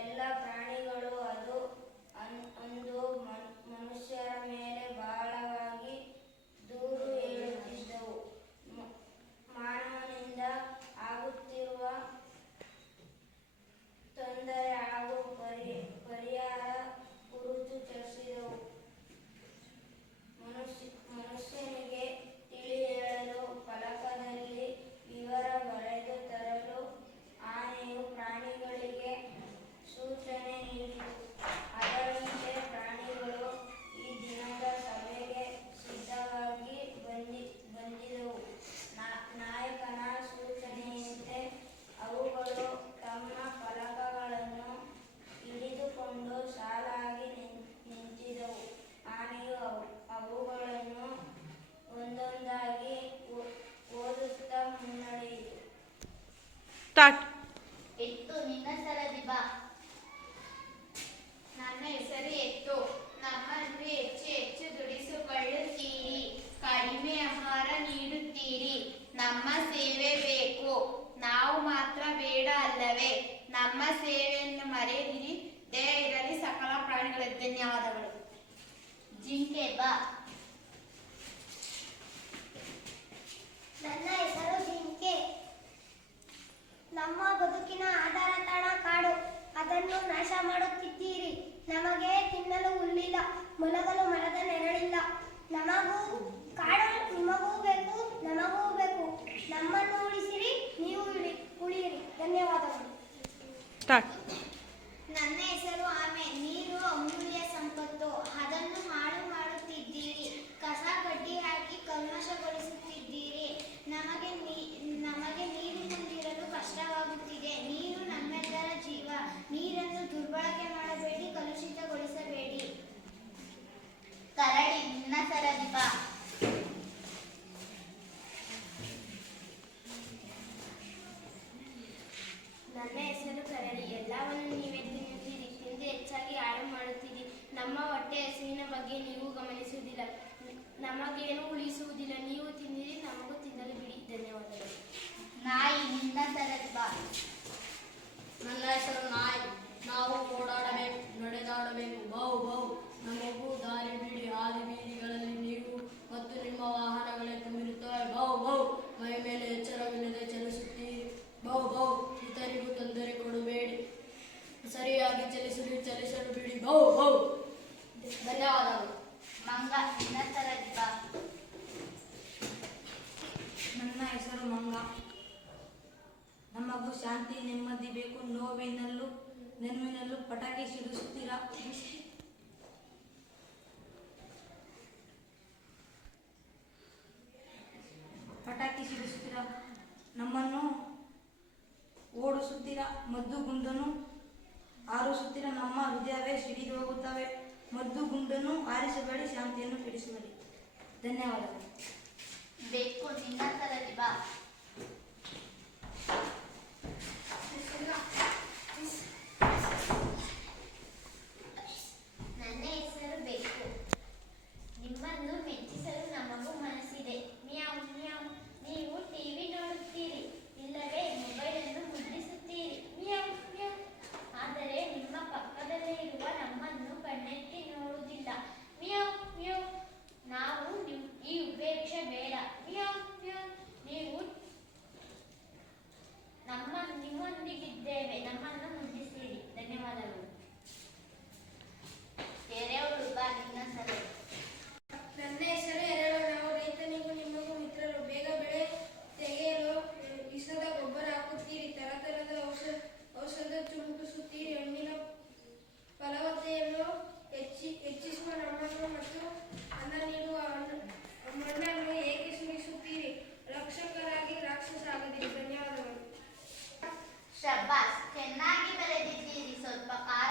ಎಲ್ಲ ಪ್ರಾಣಿ ಎತ್ತು, ನಿನ್ನ ಸರದಿ ಬಾ. ನನ್ನ ಹೆಸರು ಎತ್ತು ನಮ್ಮನ್ನು ಹೆಚ್ಚು ಹೆಚ್ಚು ದುಡಿಸಿಕೊಳ್ಳುತ್ತೀರಿ. ಕಡಿಮೆ ಆಹಾರ ನೀಡುತ್ತೀರಿ. ನಮ್ಮ ಸೇವೆ ಬೇಕು. ನಾವು ಮಾತ್ರ ಬೇಡ ಅಲ್ಲವೇ? ನಮ್ಮ ಸೇವೆಯನ್ನು ಮರೆಯದಿರಿ. ದೇಹ ಇರಲಿ, ಸಕಲ ಪ್ರಾಣಿಗಳ. ಧನ್ಯವಾದಗಳು. ಜಿಂಕೆ ಬಾ ನನ್ನ ಹೆಸರು ಜಿಂಕೆ ನಮ್ಮ ಬದುಕಿನ ಆಧಾರ ತಾಣ ಕಾಡು ಅದನ್ನು ನಾಶ ಮಾಡುತ್ತಿದ್ದೀರಿ ನಮಗೆ ತಿನ್ನಲು ಹುಲ್ಲಿಲ್ಲ ಮಲಗಲು ಮರದ ನೆರಳಿಲ್ಲ ನಮಗೂ ಕಾಡು ನಿಮಗೂ ಬೇಕು ನಮಗೂ ಬೇಕು ನಮ್ಮನ್ನು ಉಳಿಸಿರಿ ನೀವು ಉಳಿ ಉಳಿಯಿರಿ ಧನ್ಯವಾದಗಳು ಸ್ಟಾರ್ಟ್ ನನ್ನ ಹೆಸರು ನಮಗೇನು ಉಳಿಸುವುದಿಲ್ಲ ನೀವು ತಿಂದಿರಿ ನಮಗೂ ತಿನ್ನಲು ಬಿಡಿ. ಧನ್ಯವಾದಗಳು. ನಾಯಿ ನಿನ್ನ ತರದ್ ಬಾ. ನನ್ನ ಹೆಸರು ನಾಯಿ. ನಾವು ಓಡಾಡಬೇಕು ನಡೆದಾಡಬೇಕು. ಬೌ ಬೌ. ನಮಗೂ ದಾರಿ ಬೀಡಿ. ಹಾದಿ ಬೀದಿಗಳಲ್ಲಿ ನೀವು ಮತ್ತು ನಿಮ್ಮ ವಾಹನಗಳೇ ತುಂಬಿರುತ್ತವೆ. ಬೌ ಬೌ. ಮೈ ಮೇಲೆ ಎಚ್ಚರವಿಲ್ಲದೆ ಚಲಿಸುತ್ತೀರಿ ಬೌ ಬೌ. ಇತರಿಗೂ ತೊಂದರೆ ಕೊಡಬೇಡಿ. ಸರಿಯಾಗಿ ಚಲಿಸಲು ಚಲಿಸಲು ಬಿಡಿ. ಬೌ ಬೌ. ಧನ್ಯವಾದಗಳು. ಮಂಗ ನಿನ್ನ ಸರದಿ ಬಾ ನನ್ನ ನಮಗೂ ಶಾಂತಿ, ನೆಮ್ಮದಿ ಬೇಕು. ನೋವಿನಲ್ಲೂ, ನೆನವಿನಲ್ಲೂ ಪಟಾಕಿ ಸಿಡಿಸುತ್ತೀರಾ? ಪಟಾಕಿ ಸಿಡಿಸುತ್ತೀರಾ? ನಮ್ಮನ್ನು ಓಡಿಸುತ್ತೀರ? ಮದ್ದು ಗುಂಡನ್ನು ಆರಿಸುತ್ತೀರ? ನಮ್ಮ ಹೃದಯವೇ ಸಿಡಿದು ಹೋಗುತ್ತವೆ. ಮದ್ದು ಗುಂಡನ್ನು ಆರಿಸಬೇಡಿ, ಶಾಂತಿಯನ್ನು ಕೆಡಿಸಬೇಡಿ. ಧನ್ಯವಾದಗಳು. ಬೇಕು ನಿನ್ನ ಬಾ. Thank you. ಹೆಚ್ಚಿ ಹೆಚ್ಚಿಸುವ ನಮ್ಮನ್ನು ಮತ್ತು ಅನ್ನ ನೀಡುವ ಮಣ್ಣನ್ನು ಏಕೆ ಸುರಿಸುತ್ತೀರಿ ರಕ್ಷಕರಾಗಿ ರಾಕ್ಷಸ ಆಗದಿರಿ ಧನ್ಯವಾದಗಳು. ಶಬ್ಬಾಸ್ ಚೆನ್ನಾಗಿ ಬರೆದಿದ್ದೀರಿ. ಸ್ವಲ್ಪ ಕಾರ